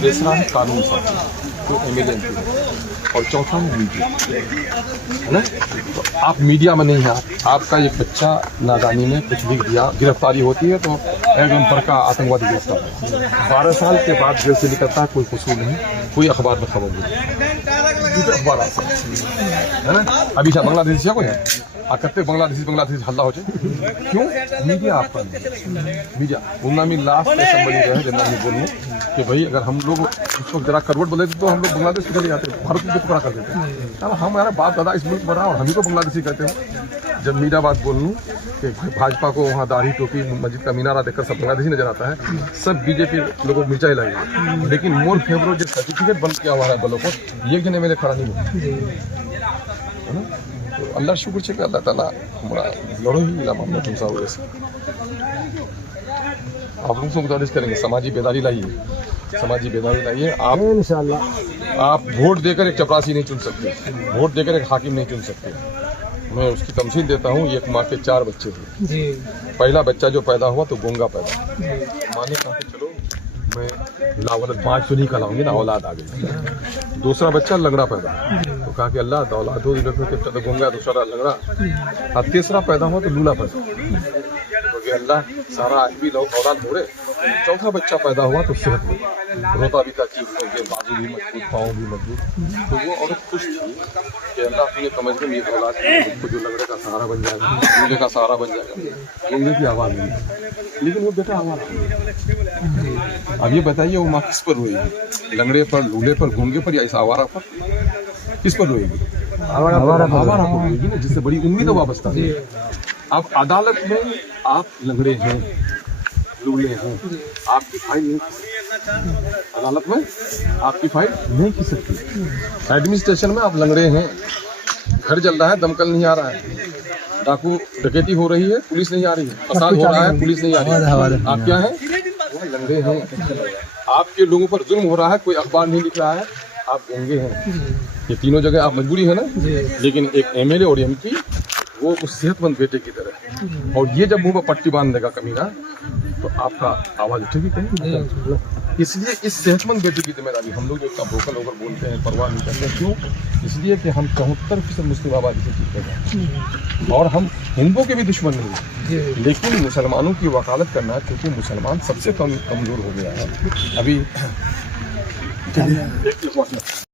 तीसरा है कानून साथ जो MLA है, और चौथा है मीडिया, है ना। तो आप मीडिया में नहीं है, आपका एक बच्चा नादानी में कुछ लिख दिया, गिरफ्तारी होती है तो एकदम बड़का आतंकवादी गिरफ्तार है। 12 साल के बाद जेल से निकलता है, कोई कसूर नहीं, कोई अखबार में खबर नहीं, अखबार आता है ना। अभी शायद बांग्लादेश से कोई है करते बांग्लादेश हल्ला हो जाए, क्यों? मीडिया आपका मीडिया उन्ना में लास्ट संबंधी रहे, जितना मैं बोलूँ कि भाई अगर हम लोग उसको जरा करवट बोले तो हम लोग बांग्लादेश चले जाते हैं, भारत में टुकड़ा कर देते हैं। अब हमारा बाप दादा इस मुल्क में रहा और हम ही को बांग्लादेशी कहते हैं। जब मीडिया बात बोल लूँ कि भाजपा को वहाँ दाढ़ी टोपी मस्जिद का मीनारा देखकर सब बांग्लादेशी नजर आता है, सब बीजेपी लोगों को मिर्चा ही लगेगा, लेकिन मोर फेवरेट जो सर्टिफिकेट बन किया हुआ है बलों को, ये जने मेरे खड़ा नहीं हुआ। तो अल्लाह शुक्र है कि अल्लाह ताला हमारा लड़ो ही मामला तुम सब वैसे आप लोग से गुजारिश करेंगे, समाजी बेदारी लाइए, समाजी बेदारी लाइए। आप इंशाल्लाह आप वोट देकर एक चपरासी नहीं चुन सकते, वोट देकर एक हाकिम नहीं चुन सकते। मैं उसकी तमसील देता हूँ। एक माँ के 4 बच्चे थे, पहला बच्चा जो पैदा हुआ तो गूंगा पैदा, माँ ने कहा कि चलो मैं लावलत 5 तो नहीं कहलाऊंगी ना, औलाद आ गई। दूसरा बच्चा लंगड़ा पैदा, तो कहा कि अल्लाह औलाद हो, तो गूंगा, दूसरा लंगड़ा, और तीसरा पैदा हुआ तो लूला पैदा, क्योंकि अल्लाह सारा आदमी औलाद छोड़े। चौथा बच्चा पैदा हुआ तो सेहत में रोता भी था, चीख करके, बाजू भी मजबूत, पाँव भी मजबूत। तो वो औरत खुश थी कि अल्लाह अपने समझ में ये औलाद को जो लंगड़े का सहारा बन जाएगा, लूले का सहारा बन जाएगा, गूंगे की आवाज़ नहीं। लेकिन वो बेटा आवारा। अब ये बताइए वो माँ किस पर रोएगी? लंगड़े पर, लूले पर, गूंगे पर, या इस आवारा पर? किस पर रोएगी? आवारा पर रोएगी ना, जिससे बड़ी उम्मीद वाबस्ता है। आप अदालत में आप लंगड़े हैं, लूले हैं, आपकी फाइल नहीं, अदालत में आपकी फाइल नहीं खींच सकती। एडमिनिस्ट्रेशन में आप लंगड़े हैं, घर जल रहा है, दमकल नहीं आ रहा है, डाकू डकैती हो रही है, पुलिस नहीं आ रही है, फसाद हो रहा है, पुलिस नहीं आ रही है, आप क्या हैं? लंगड़े हैं। आपके लोगों पर जुल्म हो रहा है, कोई अखबार नहीं लिख रहा है, आप गूंगे हैं। ये तीनों जगह आप मजबूरी है ना। लेकिन एक MLA और MP वो उस सेहतमंद बेटे की तरह, और ये जब मुंह पर पट्टी बांध देगा कमीना, तो आपका आवाज उठेगी कहीं। इसलिए इस सेहतमंद बेटे की जिम्मेदारी हम लोग जो इसका वोकल होकर बोलते हैं, परवाह नहीं करते। क्यों? इसलिए कि हम 74% मुस्लिम आबादी से जीतते हैं, और हम हिंदुओं के भी दुश्मन नहीं हैं, लेकिन मुसलमानों की वकालत करना, क्योंकि मुसलमान सबसे कमजोर हो गया है अभी।